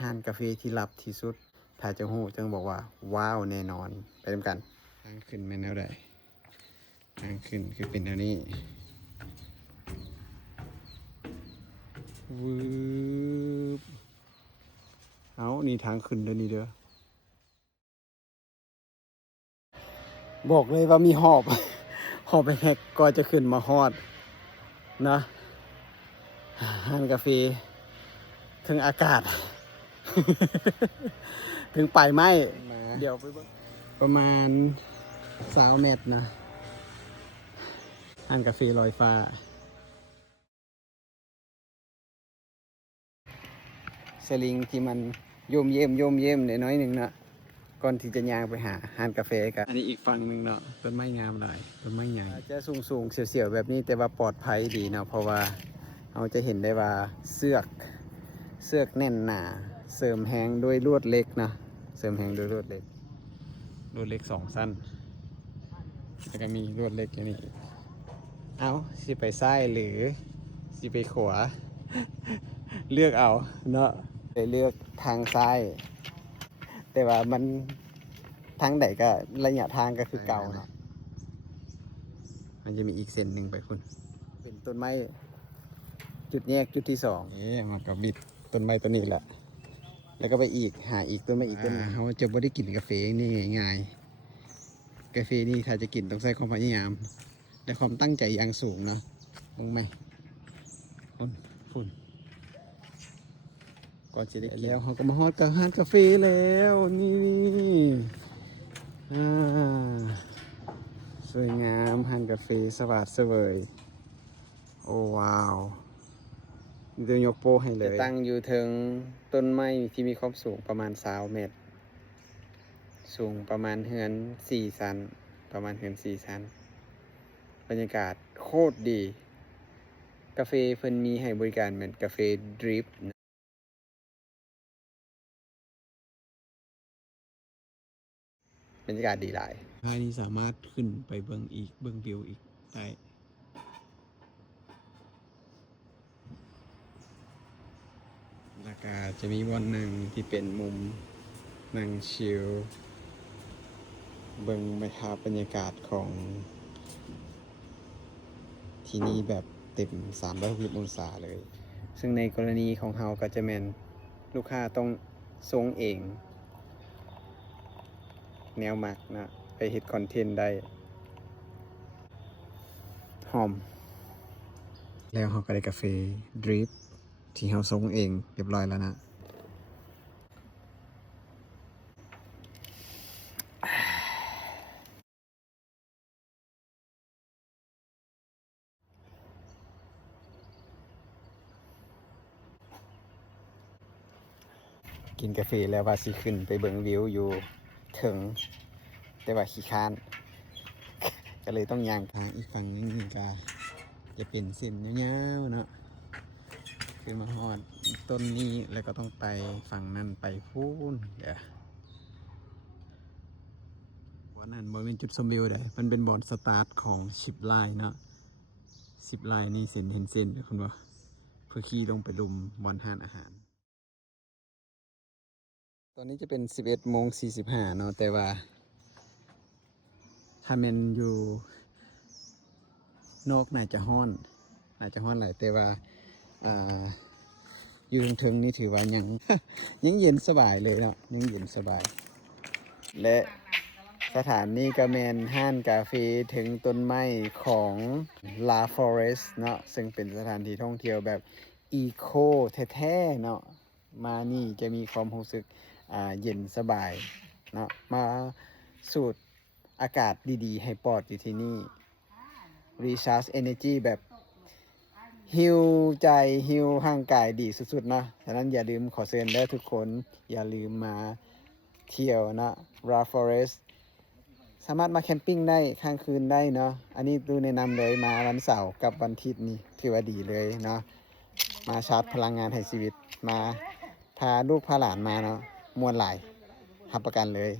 ห้านกาแฟที่ลับที่สุดถ้าจะหู้จึงบอกว่าว้าวแน่นอนไปด้วยกันทางขึ้นแม่นแนวใดทางขึ้นคือเป็นแนวนี้วืบเอานี่ทางขึ้นเด้อนี่เด้อบอกเลยว่ามีหอบ หอบไปแฮกก็จะขึ้นมาฮอดนะห้านกาแฟถึงอากาศ ถึงปลายไม้เดี๋ยวไปประมาณ20 เมตรนะห้านกาแฟลอยฟ้าสลิงที่มันโยมเยี่ยมน้อยหนึ่งนะก่อนที่จะย่างไปหาห้านกาแฟกันอันนี้อีกฝั่งหนึ่งเนาะต้นไม้งามหลายต้นไม้ใหญ่จะสูงเสียวๆแบบนี้แต่ว่าปลอดภัยดีเนาะเพราะว่าเราจะเห็นได้ว่าเสือกแน่นหนาเสริมแหงด้วยลวดเล็กนะเสริมแหงด้วยลวดเล็ก2 สั้นแล้วก็มีลวดเล็กอย่างนี้เอาสิไปซ้ายหรือสิไปขวา เลือกเอาเนาะไปเลือกทางซ้ายแต่ว่ามันทางไหนก็ระยะทางก็คือเก่าเนาะมันจะมีอีกเส้นหนึ่งไปคุณเป็นต้นไม้จุดแยกจุดที่2มากับบิดต้นไม้ต้นนี้แหละแล้วก็ไปอีกหาอีกต้นไม้อีกต้นเขาจะไม่ได้กินกาแฟนี่ง่ายกาแฟนี่ถ้าจะกินต้องใช้ความพยายามและความตั้งใจอย่างสูงเนาะมองไหมฝุ่นก็จะได้กินแล้วเขาก็มาฮอดกับห้านกาแฟแล้วนี่สวยงามห้านกาแฟสวัสดิ์เสวยโอ้ว้าวเดี๋ยวยกโป้ให้เลยจะตั้งอยู่ถึงต้นไม้ที่มีความสูงประมาณ20 เมตรสูงประมาณเฮือน4 ชั้นบรรยากาศโคตรดีกาแฟเพิ่นมีให้บริการเหมือนกาแฟดริปบรรยากาศดีหลายภายนี้สามารถขึ้นไปเบิ่งวิวอีกได้แล้วก็จะมีวันหนึ่งที่เป็นมุมนั่งชิลเบิ่งบรรยากาศของที่นี่แบบเต็ม360 องศาเลยซึ่งในกรณีของเราก็จะแม่นลูกค้าต้องส่งเองแนวมักนะไปเฮ็ดคอนเทนต์ได้หอมแล้วเราก็ได้กาแฟดริปที่เราส่งเองเรียบร้อยแล้วนะกินกาแฟแล้วว่าสิขึ้นไปเบิ่งวิวอยู่ถึงแต่ว่าขี้ค้าน ก็เลยต้องย่างทางอีกฝั่งนึงก็จะเป็นเส้นยาวๆเนาะขึ้นมาฮอดต้นนี้แล้วก็ต้องไปฝั่งนั้นไปพูนเดี๋ยววันนั้นบริเวณจุดชมวิวได้มันเป็นบอลสตาร์ทของ10 ไลน์เนาะ10 ไลน์นี่เห็นเส้นคุณว่าเพื่อขี่ลงไปลุมบอลห้านอาหารตอนนี้จะเป็น11:45เนาะแต่ว่าถ้ามันอยู่นอกน่าจะฮ้อนหลายแต่ว่าอยู่ถึงนี่ถือว่ายัง ยังเย็นสบายเลยเนาะยังเย็นสบายและสถานนี้ก็แมนห้านกาแฟถึงต้นไม้ของ La Forest เนาะซึ่งเป็นสถานที่ท่องเที่ยวแบบอีโคแท้ๆเนาะมานี่จะมีความรู้สึกเย็นสบายเนาะมาสูดอากาศดีๆให้ปลอดอยู่ที่นี่ Recharge Energy แบบฮิวใจฮิวร่างกายดีสุดๆนะฉะนั้นอย่าลืมขอเชิญได้ทุกคนอย่าลืมมาเที่ยวนะ La Forest สามารถมาแคมปิ้งได้ค้างคืนได้เนาะอันนี้ดูแนะนำเลยมาวันเสาร์กับวันอาทิตย์นี่ถือว่าดีเลยเนาะมาชาร์จพลังงานให้ชีวิตมาพาลูกพาหลานมาเนาะมวนหลายรับประกันเลย